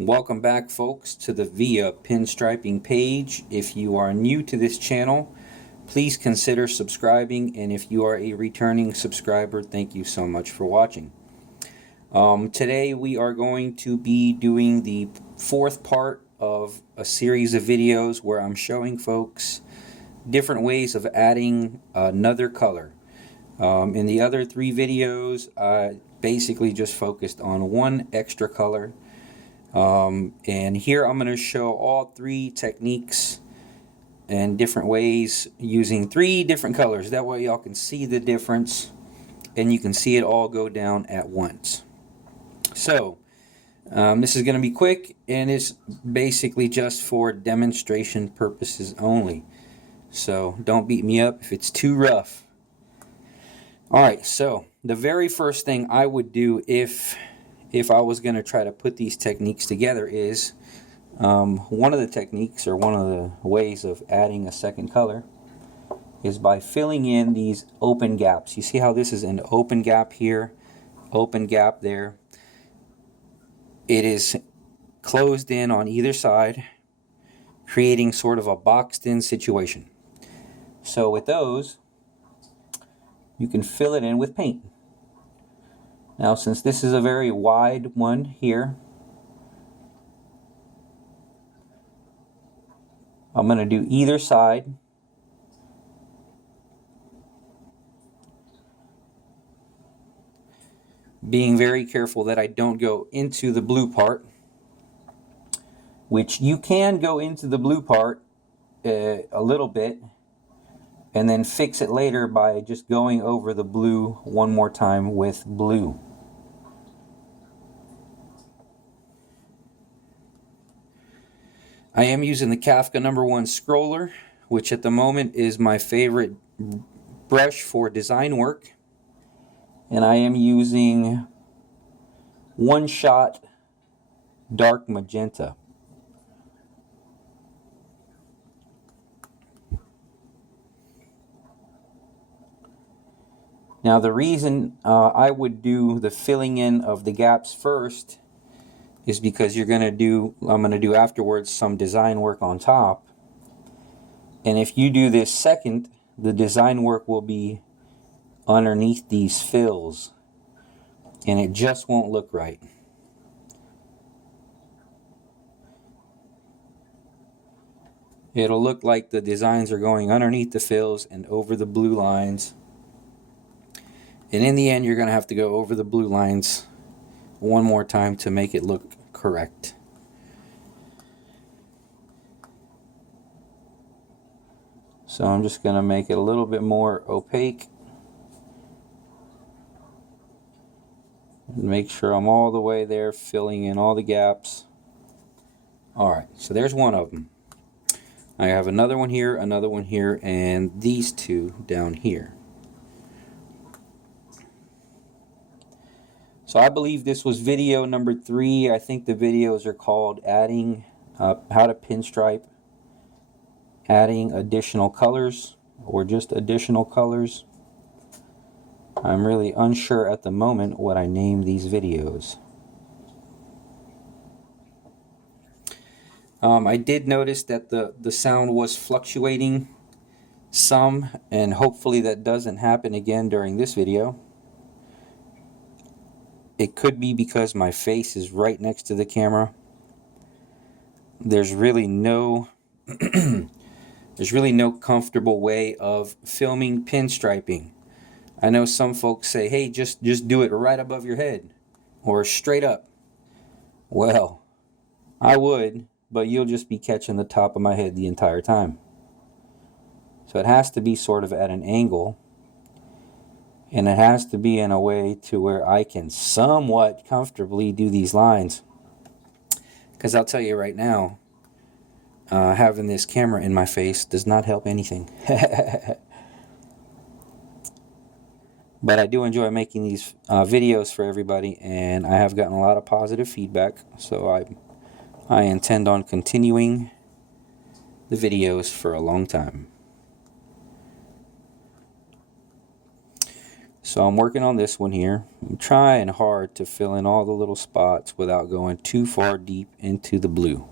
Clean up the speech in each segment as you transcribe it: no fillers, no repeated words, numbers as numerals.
Welcome back, folks, to the Via Pinstriping page. If you are new to this channel, please consider subscribing, and if you are a returning subscriber, thank you so much for watching. Today we are going to be doing the fourth part of a series of videos where I'm showing folks different ways of adding another color. In the other three videos, I basically just focused on one extra color. And here I'm going to show all three techniques and different ways using three different colors. That way y'all can see the difference and you can see it all go down at once. So this is going to be quick, and it's basically just for demonstration purposes only. So don't beat me up if it's too rough. Alright, so the very first thing I would do if I was going to try to put these techniques together is one of the techniques, or one of the ways of adding a second color, is by filling in these open gaps. You see how this is an open gap here, open gap there. It is closed in on either side, creating sort of a boxed in situation. So with those, you can fill it in with paint. Now, since this is a very wide one here, I'm going to do either side. Being very careful that I don't go into the blue part, which you can go into the blue part a little bit and then fix it later by just going over the blue one more time with blue. I am using the Kafka #1 scroller, which at the moment is my favorite brush for design work. And I am using One Shot Dark Magenta. Now the reason I would do the filling in of the gaps first is because I'm going to do afterwards some design work on top. And if you do this second, the design work will be underneath these fills, and it just won't look right. It'll look like the designs are going underneath the fills and over the blue lines. And in the end, you're going to have to go over the blue lines one more time to make it look correct. So I'm just going to make it a little bit more opaque. Make sure I'm all the way there, filling in all the gaps. Alright, so there's one of them. I have another one here, and these two down here. So I believe this was video number 3. I think the videos are called adding, how to pinstripe, adding additional colors, or just additional colors. I'm really unsure at the moment what I name these videos. I did notice that the sound was fluctuating some, and hopefully that doesn't happen again during this video. It could be because my face is right next to the camera. There's really no comfortable way of filming pinstriping. I know some folks say, hey, just do it right above your head or straight up. Well, I would, but you'll just be catching the top of my head the entire time. So it has to be sort of at an angle, and it has to be in a way to where I can somewhat comfortably do these lines. Because I'll tell you right now, having this camera in my face does not help anything. But I do enjoy making these videos for everybody, and I have gotten a lot of positive feedback, so I intend on continuing the videos for a long time. So I'm working on this one here. I'm trying hard to fill in all the little spots without going too far deep into the blue,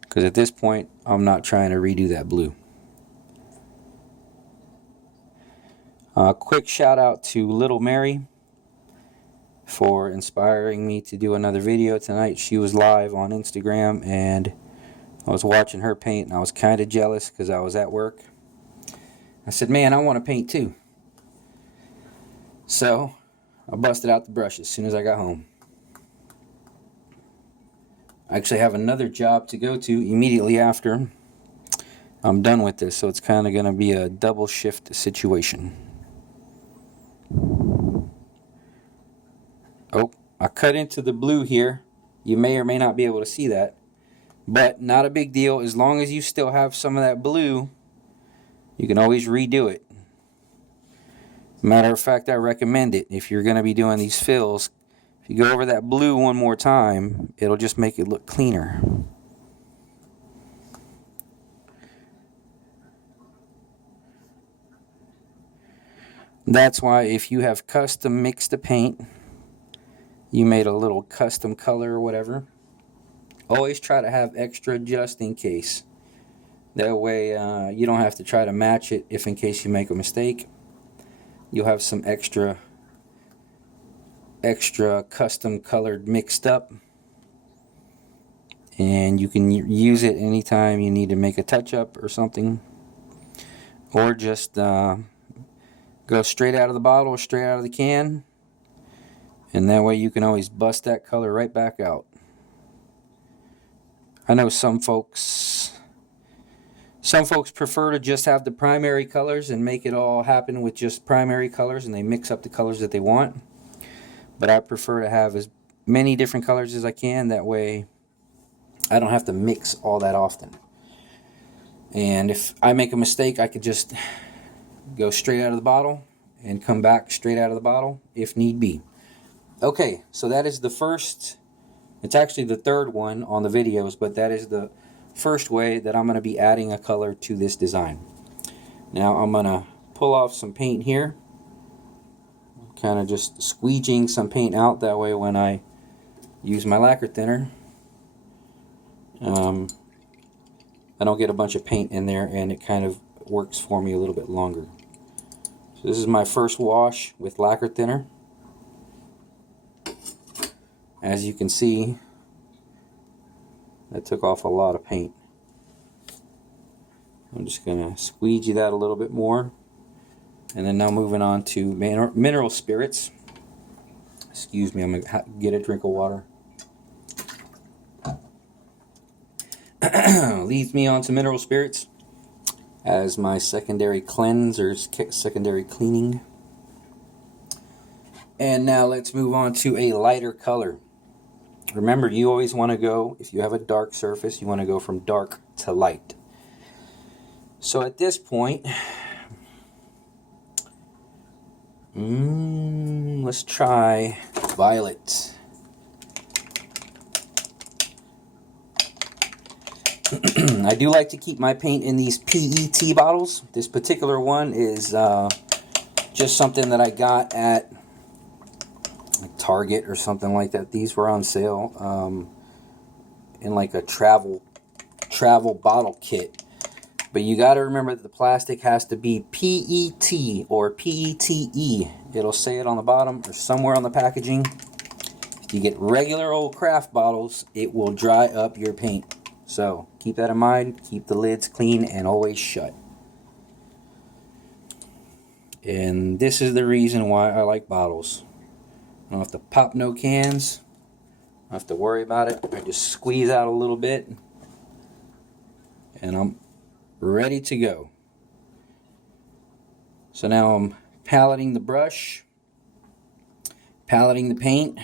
because at this point I'm not trying to redo that blue. Quick shout out to Little Mary for inspiring me to do another video tonight. She was live on Instagram and I was watching her paint, and I was kind of jealous because I was at work. I said, man, I want to paint too. So I busted out the brush as soon as I got home. I actually have another job to go to immediately after I'm done with this, so it's kind of going to be a double shift situation. Oh, I cut into the blue here. You may or may not be able to see that, but not a big deal. As long as you still have some of that blue, you can always redo it. Matter of fact, I recommend it if you're going to be doing these fills. If you go over that blue one more time, it'll just make it look cleaner. That's why if you have custom mixed the paint, you made a little custom color or whatever, always try to have extra just in case. That way you don't have to try to match it if in case you make a mistake. You'll have some extra custom colored mixed up, and you can use it anytime you need to make a touch up or something, or just go straight out of the bottle, straight out of the can, and that way you can always bust that color right back out. I know some folks prefer to just have the primary colors and make it all happen with just primary colors, and they mix up the colors that they want. But I prefer to have as many different colors as I can. That way I don't have to mix all that often. And if I make a mistake, I could just go straight out of the bottle and come back straight out of the bottle if need be. Okay, so that is the first, it's actually the third one on the videos, but that is the first way that I'm going to be adding a color to this design. Now I'm going to pull off some paint here, kind of just squeegeeing some paint out, that way when I use my lacquer thinner I don't get a bunch of paint in there, and it kind of works for me a little bit longer. So this is my first wash with lacquer thinner. As you can see, that took off a lot of paint. I'm just going to squeegee that a little bit more. And then now moving on to mineral spirits. Excuse me, I'm going to get a drink of water. Leads me on to mineral spirits as my secondary cleanse or secondary cleaning. And now let's move on to a lighter color. Remember, you always want to go, if you have a dark surface, you want to go from dark to light. So at this point, let's try violet. I do like to keep my paint in these PET bottles. This particular one is just something that I got at Target or something like that. These were on sale in like a travel bottle kit. But you got to remember that the plastic has to be PET or PETE. It'll say it on the bottom or somewhere on the packaging. If you get regular old craft bottles, it will dry up your paint. So keep that in mind. Keep the lids clean and always shut. And this is the reason why I like bottles. I don't have to pop no cans. I don't have to worry about it. I just squeeze out a little bit and I'm ready to go. So now I'm paleting the brush, paleting the paint.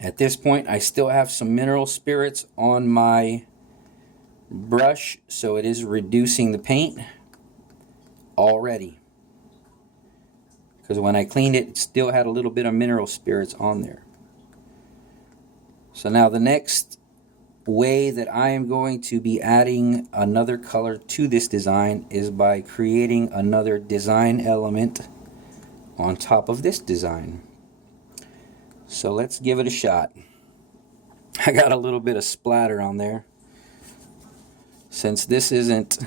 At this point, I still have some mineral spirits on my brush, so it is reducing the paint already. Because when I cleaned it, it still had a little bit of mineral spirits on there. So now the next way that I am going to be adding another color to this design is by creating another design element on top of this design. So let's give it a shot. I got a little bit of splatter on there. Since this isn't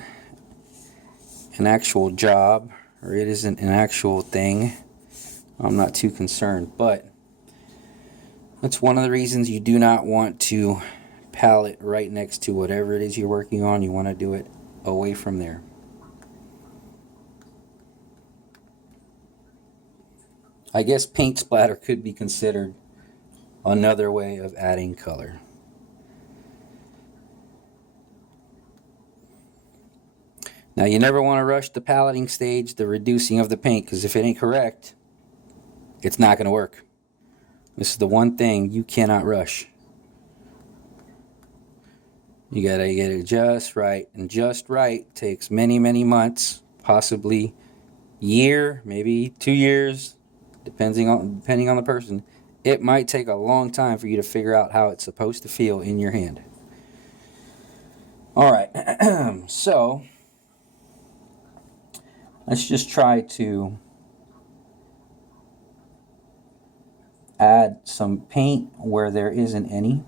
an actual job, or it isn't an actual thing, I'm not too concerned, but that's one of the reasons you do not want to palette right next to whatever it is you're working on. You want to do it away from there. I guess paint splatter could be considered another way of adding color. Now you never want to rush the paletting stage, the reducing of the paint, because if it ain't correct, it's not going to work. This is the one thing you cannot rush. You got to get it just right, and just right takes many, many months, possibly year, maybe 2 years, depending on the person. It might take a long time for you to figure out how it's supposed to feel in your hand. All right, so let's just try to add some paint where there isn't any,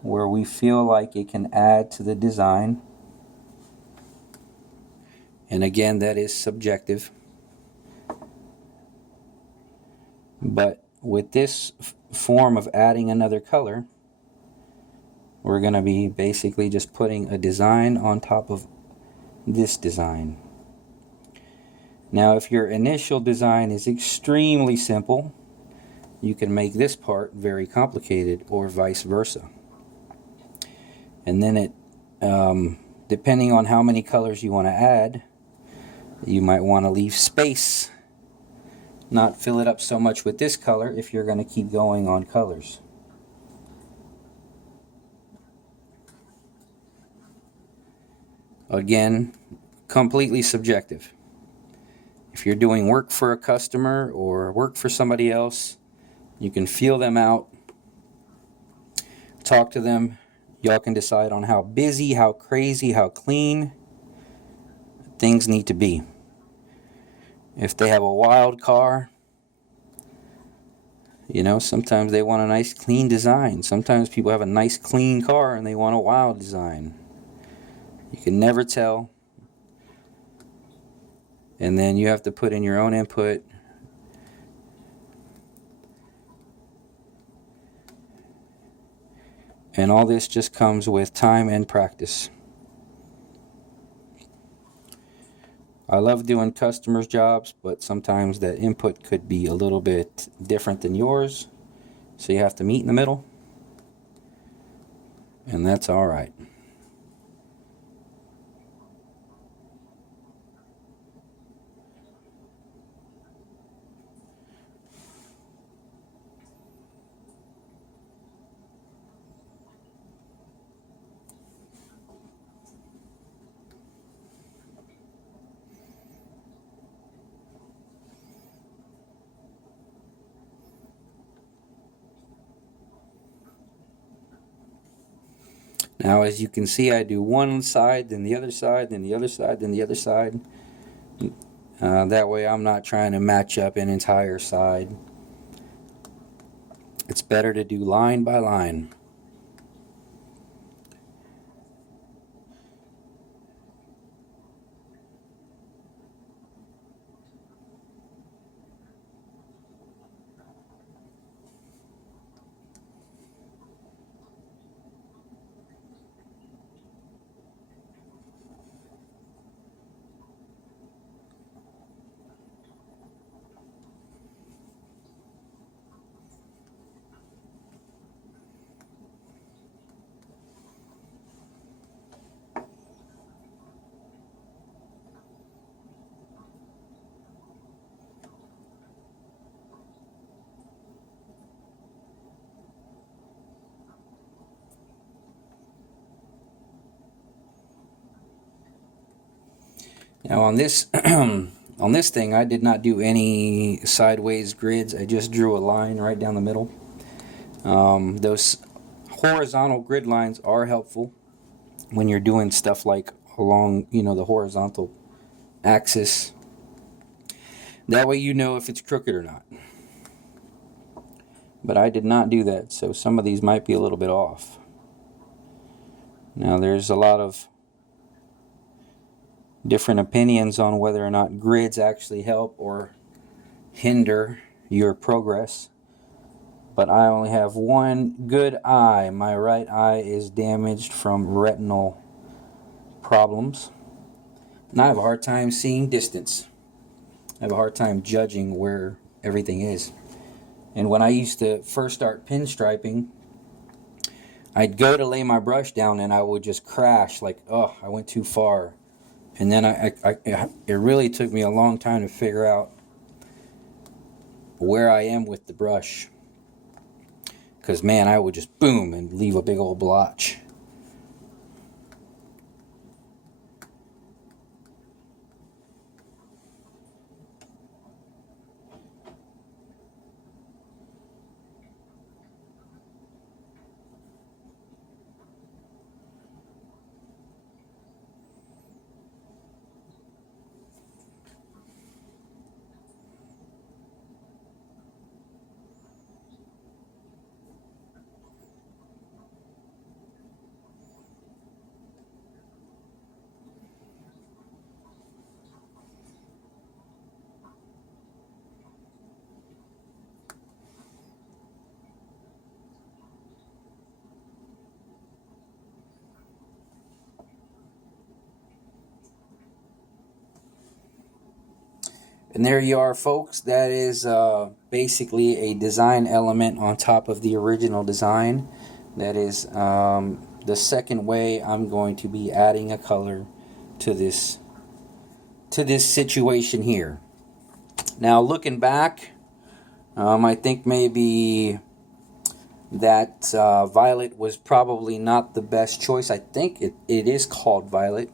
where we feel like it can add to the design. And again, that is subjective. But with this form of adding another color, we're going to be basically just putting a design on top of this design. Now, if your initial design is extremely simple, you can make this part very complicated, or vice versa. And then it, depending on how many colors you want to add, you might want to leave space, not fill it up so much with this color if you're going to keep going on colors. Again, completely subjective. If you're doing work for a customer or work for somebody else, you can feel them out, talk to them. Y'all can decide on how busy, how crazy, how clean things need to be. If they have a wild car, you know, sometimes they want a nice clean design. Sometimes people have a nice clean car and they want a wild design. You can never tell. And then you have to put in your own input. And all this just comes with time and practice. I love doing customers' jobs, but sometimes that input could be a little bit different than yours. So you have to meet in the middle. And that's all right. Now, as you can see, I do one side, then the other side, then the other side, then the other side. That way I'm not trying to match up an entire side. It's better to do line by line. Now on this on this thing, I did not do any sideways grids. I just drew a line right down the middle. Those horizontal grid lines are helpful when you're doing stuff like along, the horizontal axis. That way you know if it's crooked or not. But I did not do that, so some of these might be a little bit off. Now there's a lot of different opinions on whether or not grids actually help or hinder your progress. But I only have one good eye. My right eye is damaged from retinal problems. And I have a hard time seeing distance. I have a hard time judging where everything is. And when I used to first start pinstriping, I'd go to lay my brush down and I would just crash like, oh, I went too far. And then it really took me a long time to figure out where I am with the brush. Because, man, I would just boom and leave a big old blotch. And there you are, folks. That is basically a design element on top of the original design. That is the second way I'm going to be adding a color to this situation here. Now, looking back, I think maybe that violet was probably not the best choice. I think it is called violet,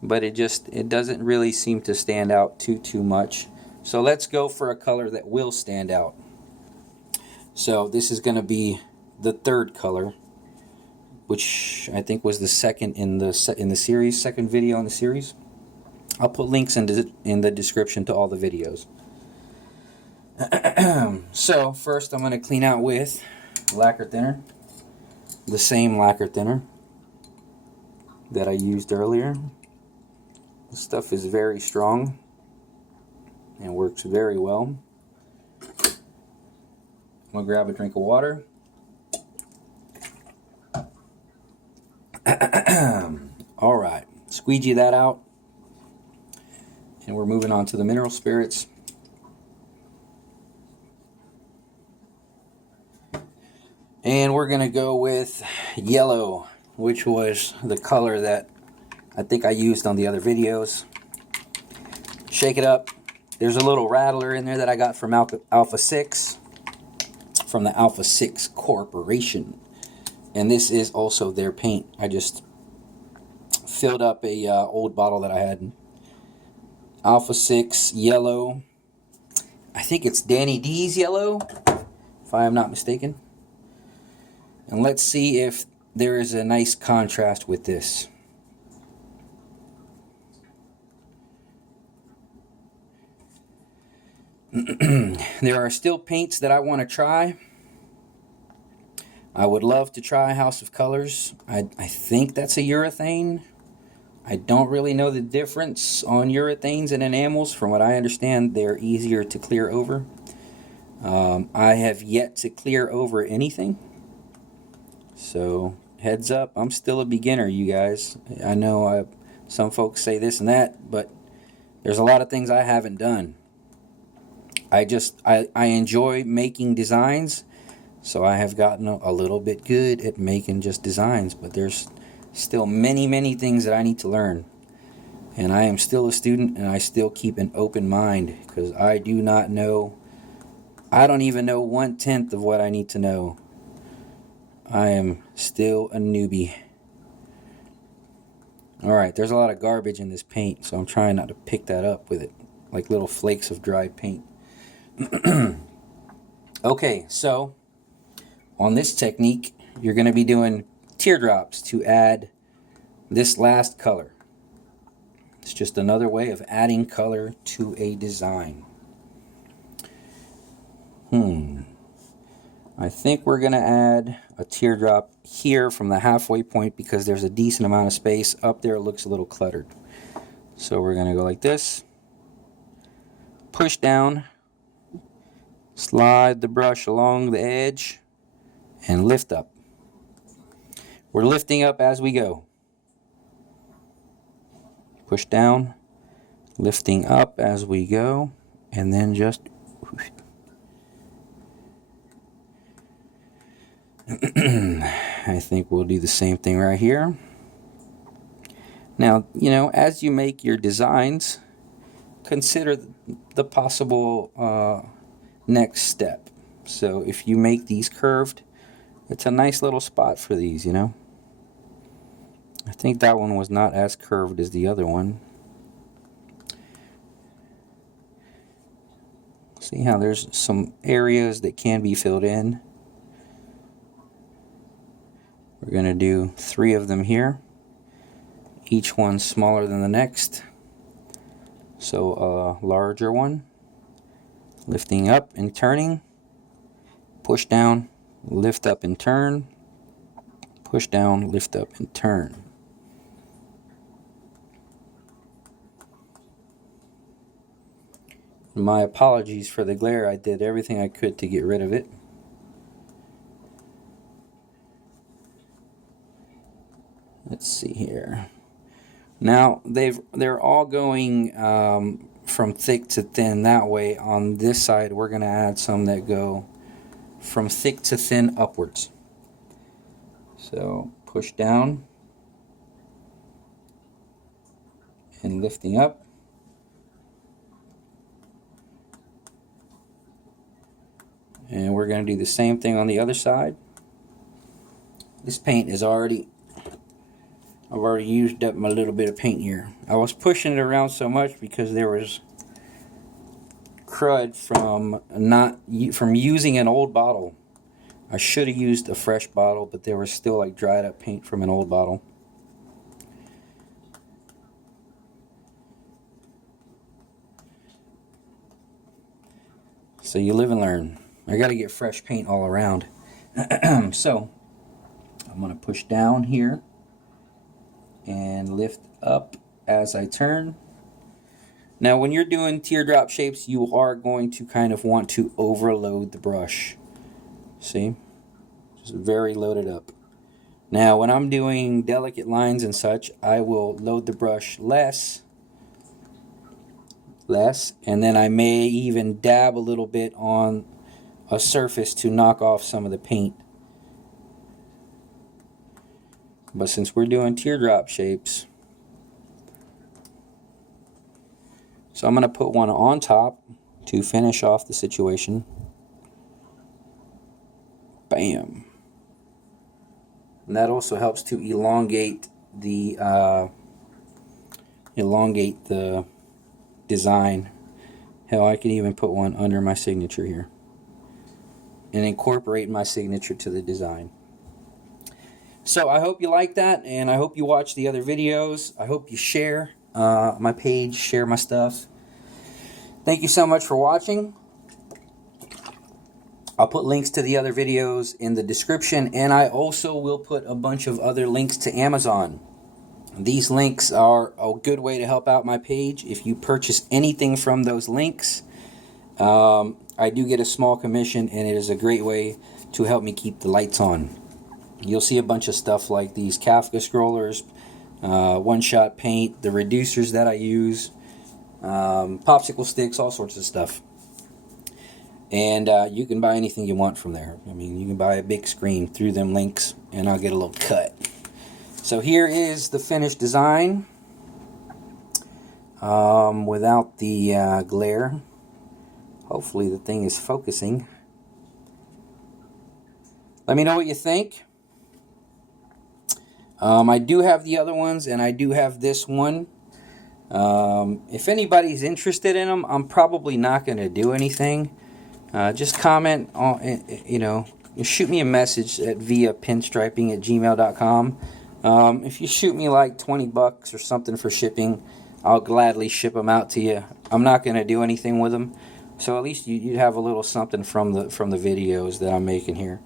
but it doesn't really seem to stand out too much. So let's go for a color that will stand out. So this is going to be the third color, which I think was the second in the series, second video in the series. I'll put links in the description to all the videos. So first I'm going to clean out with lacquer thinner, the same lacquer thinner that I used earlier. This stuff is very strong and works very well. I'm going to grab a drink of water. Alright, squeegee that out. And we're moving on to the mineral spirits. And we're going to go with yellow, which was the color that I think I used on the other videos. Shake it up. There's a little rattler in there that I got from Alpha 6, from the Alpha 6 Corporation. And this is also their paint. I just filled up a old bottle that I had. Alpha 6 yellow. I think it's Danny D's yellow, if I am not mistaken. And let's see if there is a nice contrast with this. There are still paints that I want to try. I would love to try House of Colors. I think that's a urethane. I don't really know the difference on urethanes and enamels. From what I understand, they're easier to clear over. I have yet to clear over anything. So, heads up, I'm still a beginner, you guys. I know some folks say this and that, but there's a lot of things I haven't done. I enjoy making designs, so I have gotten a little bit good at making just designs, but there's still many things that I need to learn. And I am still a student, and I still keep an open mind, because I do not know, I don't even know 1/10 of what I need to know. I am still a newbie. Alright, there's a lot of garbage in this paint, so I'm trying not to pick that up with it, like little flakes of dry paint. Okay, so on this technique, you're going to be doing teardrops to add this last color. It's just another way of adding color to a design. I think we're going to add a teardrop here from the halfway point because there's a decent amount of space. Up there it looks a little cluttered. So we're going to go like this. Push down. Slide the brush along the edge and lift up. We're lifting up as we go. Push down, lifting up as we go, and then just I think we'll do the same thing right here. Now, you know, as you make your designs, consider the possible next step. So if you make these curved, it's a nice little spot for these, you know. I think that one was not as curved as the other one. See how there's some areas that can be filled in. We're going to do 3 of them here. Each one smaller than the next. So a larger one. Lifting up and turning. Push down, lift up and turn. Push down, lift up and turn. My apologies for the glare. I did everything I could to get rid of it. Let's see here. Now they're all going from thick to thin that way. On this side we're going to add some that go from thick to thin upwards. So push down and lifting up. And we're going to do the same thing on the other side. This paint is I've already used up my little bit of paint here. I was pushing it around so much because there was crud from using an old bottle. I should have used a fresh bottle, but there was still like dried up paint from an old bottle. So you live and learn. I got to get fresh paint all around. So I'm going to push down here and lift up as I turn. Now when you're doing teardrop shapes, you are going to kind of want to overload the brush. See? Just very loaded up. Now when I'm doing delicate lines and such, I will load the brush less, and then I may even dab a little bit on a surface to knock off some of the paint. But since we're doing teardrop shapes, so I'm going to put one on top to finish off the situation. Bam. And that also helps to elongate the design. Hell, I can even put one under my signature here and incorporate my signature to the design. So I hope you like that, and I hope you watch the other videos. I hope you share my page, share my stuff. Thank you so much for watching. I'll put links to the other videos in the description, and I also will put a bunch of other links to Amazon. These links are a good way to help out my page. If you purchase anything from those links, I do get a small commission, and it is a great way to help me keep the lights on. You'll see a bunch of stuff like these Kafka scrollers, one-shot paint, the reducers that I use, popsicle sticks, all sorts of stuff. And you can buy anything you want from there. I mean, you can buy a big screen through them links, and I'll get a little cut. So here is the finished design without the glare. Hopefully the thing is focusing. Let me know what you think. I do have the other ones, and I do have this one. If anybody's interested in them, I'm probably not going to do anything. Just comment on, shoot me a message at via pinstriping@gmail.com. If you shoot me like $20 or something for shipping, I'll gladly ship them out to you. I'm not going to do anything with them, so at least you'd have a little something from the videos that I'm making here.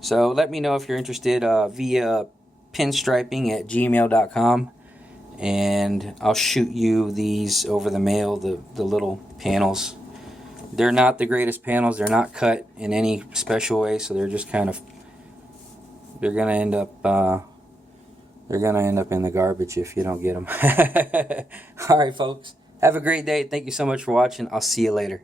So let me know if you're interested via pinstriping@gmail.com, and I'll shoot you these over the mail, the little panels. They're not the greatest panels. They're not cut in any special way, so they're just kind of, they're gonna end up in the garbage if you don't get them. All right, folks. Have a great day. Thank you so much for watching. I'll see you later.